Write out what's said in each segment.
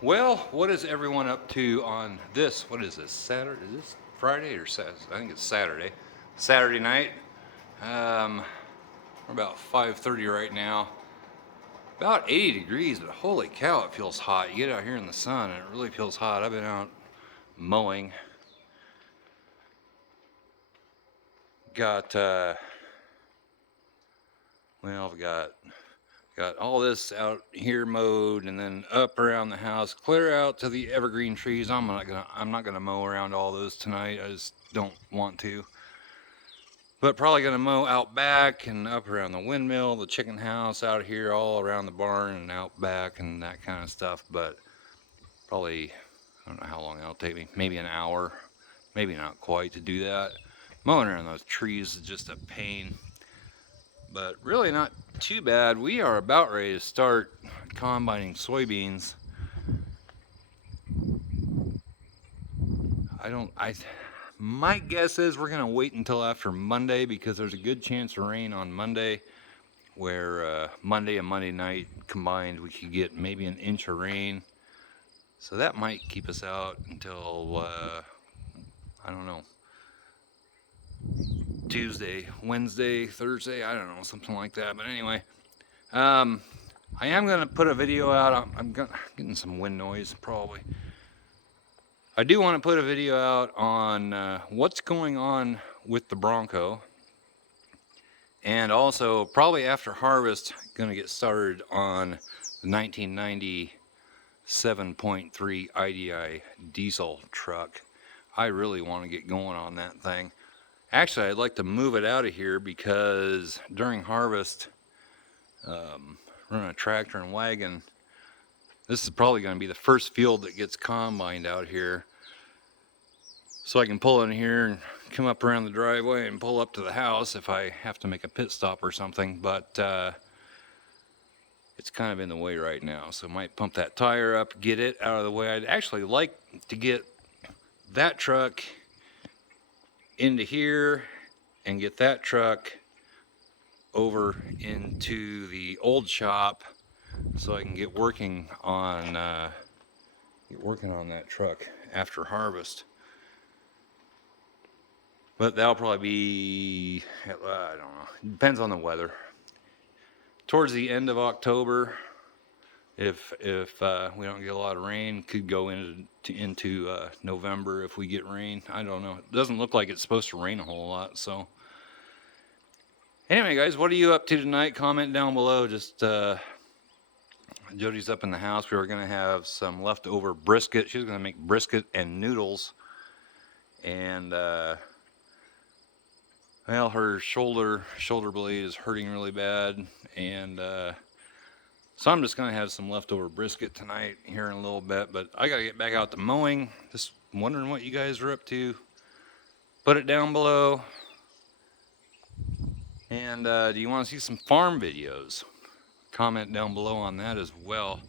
Well, what is everyone up to on this? What is this? Saturday? Is this Friday or Saturday? I think it's Saturday. Saturday night. We're about 5:30 right now. About 80 degrees, but holy cow, it feels hot. You get out here in the sun and it really feels hot. I've been out mowing. Got I've got all this out here mowed, and then up around the house, clear out to the evergreen trees. I'm not gonna mow around all those tonight. I just don't want to. But probably gonna mow out back and up around the windmill, the chicken house, out here, all around the barn and out back and that kind of stuff. But probably, I don't know how long it'll take me. Maybe an hour, maybe not quite to do that. Mowing around those trees is just a pain. But really not too bad. We are about ready to start combining soybeans. My guess is we're gonna wait until after Monday because there's a good chance of rain on Monday, where Monday and Monday night combined we could get maybe an inch of rain. So that might keep us out until I don't know, Tuesday, Wednesday, Thursday, I don't know, something like that. But anyway, I am going to put a video out. I'm getting some wind noise probably. I do want to put a video out on what's going on with the Bronco. And also, probably after harvest, going to get started on the 1990 7.3 IDI diesel truck. I really want to get going on that thing. Actually, I'd like to move it out of here because during harvest, running a tractor and wagon, this is probably going to be the first field that gets combined out here. So I can pull in here and come up around the driveway and pull up to the house if I have to make a pit stop or something. But it's kind of in the way right now, so I might pump that tire up, get it out of the way. I'd actually like to get that truck into here and get that truck over into the old shop so I can get working on that truck after harvest. But that'll probably be, I don't know, it depends on the weather. Towards the end of October, if we don't get a lot of rain, could go into November if we get rain. I don't know. It doesn't look like it's supposed to rain a whole lot. So anyway, guys, what are you up to tonight? Comment down below. Just Jody's up in the house. We were gonna have some leftover brisket. She was gonna make brisket and noodles, and well, her shoulder blade is hurting really bad, and so I'm just gonna have some leftover brisket tonight here in a little bit. But I gotta get back out to mowing. Just wondering what you guys are up to. Put it down below. And do you want to see some farm videos? Comment down below on that as well.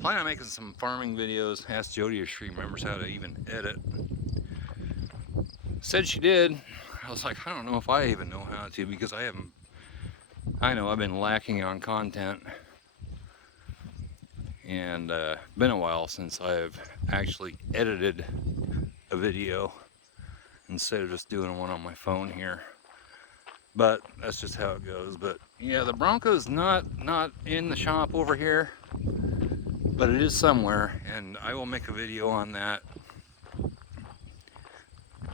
Plan on making some farming videos. Ask Jody if she remembers how to even edit. Said she did. I was like, I don't know if I even know how to, because I know I've been lacking on content, and been a while since I've actually edited a video instead of just doing one on my phone here. But that's just how it goes. But yeah, the Bronco's not in the shop over here, but it is somewhere, and I will make a video on that.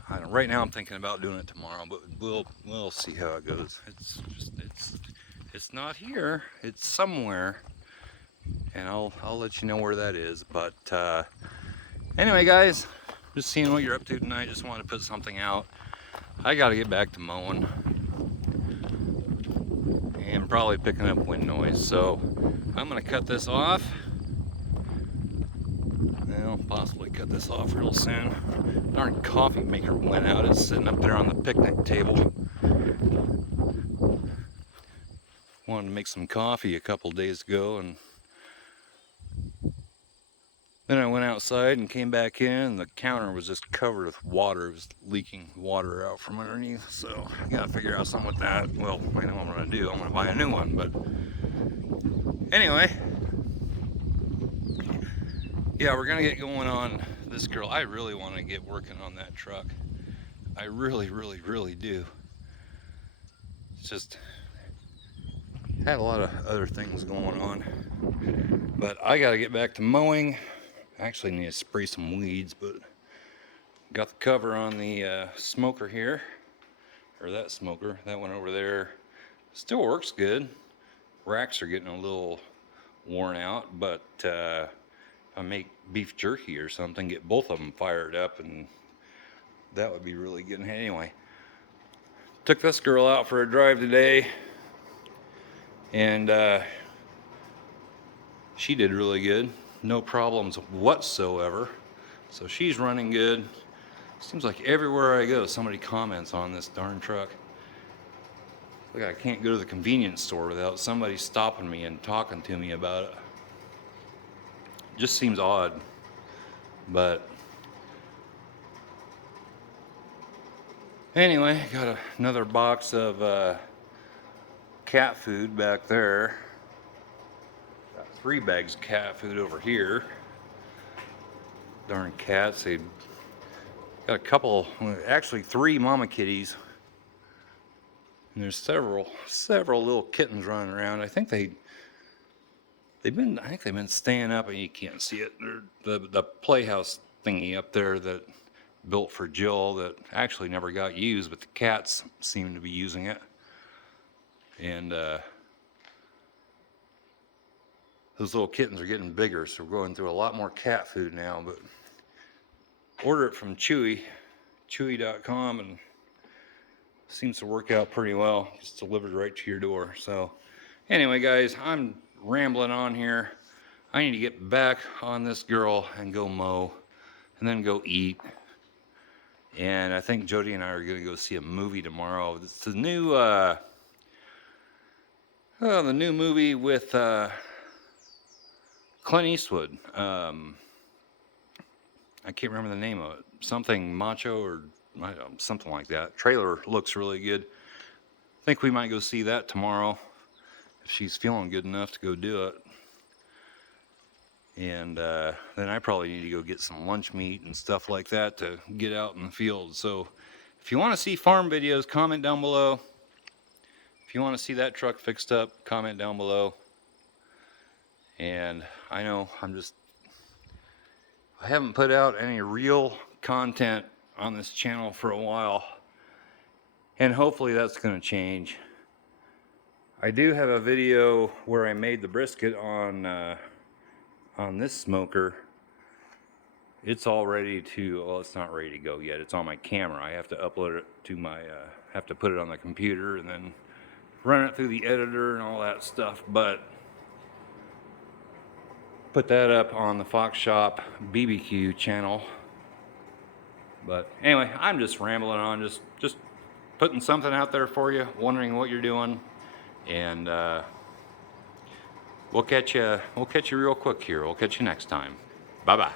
I don't know, right now I'm thinking about doing it tomorrow, but we'll see how it goes. It's not here. It's somewhere, and I'll let you know where that is. But anyway, guys, just seeing what you're up to tonight. Just wanted to put something out. I got to get back to mowing and probably picking up wind noise. So I'm gonna cut this off. I'll possibly cut this off real soon. Darn coffee maker went out. It's sitting up there on the picnic table. Wanted to make some coffee a couple days ago, and then I went outside and came back in, and the counter was just covered with water. It was leaking water out from underneath, so I gotta figure out something with that. Well, I know what I'm gonna do. I'm gonna buy a new one, but anyway, Yeah, we're gonna get going on this girl. I really want to get working on that truck. I really do. It's just had a lot of other things going on, but I got to get back to mowing. I actually need to spray some weeds, but got the cover on the smoker here, or that smoker. That one over there still works good. Racks are getting a little worn out, but I make beef jerky or something, get both of them fired up, and that would be really good. Anyway, took this girl out for a drive today, and she did really good. No problems whatsoever. So she's running good. Seems like everywhere I go, somebody comments on this darn truck. Like I can't go to the convenience store without somebody stopping me and talking to me about it. Just seems odd, but anyway, got another box of cat food back there. Got 3 bags of cat food over here. Darn cats, they got a couple, actually 3 mama kitties. And there's several little kittens running around. I think they've been staying up, and you can't see it. The playhouse thingy up there that built for Jill that actually never got used, but the cats seem to be using it. And those little kittens are getting bigger, so we're going through a lot more cat food now. But order it from chewy.com, and seems to work out pretty well. It's delivered right to your door. So anyway, guys, I'm rambling on here. I need to get back on this girl and go mow, and then go eat. And I think Jody and I are gonna go see a movie tomorrow. It's the new movie with Clint Eastwood. I can't remember the name of it. Something Macho or something like that. Trailer looks really good. I think we might go see that tomorrow if she's feeling good enough to go do it. And then I probably need to go get some lunch meat and stuff like that to get out in the field. So if you want to see farm videos, comment down below. If you want to see that truck fixed up, comment down below. And I know I haven't put out any real content on this channel for a while, and hopefully that's going to change. I do have a video where I made the brisket on this smoker. It's all ready to, well, it's not ready to go yet. It's on my camera. I have to upload it to my, have to put it on the computer and then run it through the editor and all that stuff. But put that up on the Fox Shop BBQ channel. But anyway, I'm just rambling on, just putting something out there for you, wondering what you're doing, and we'll catch you real quick here. We'll catch you next time. Bye bye.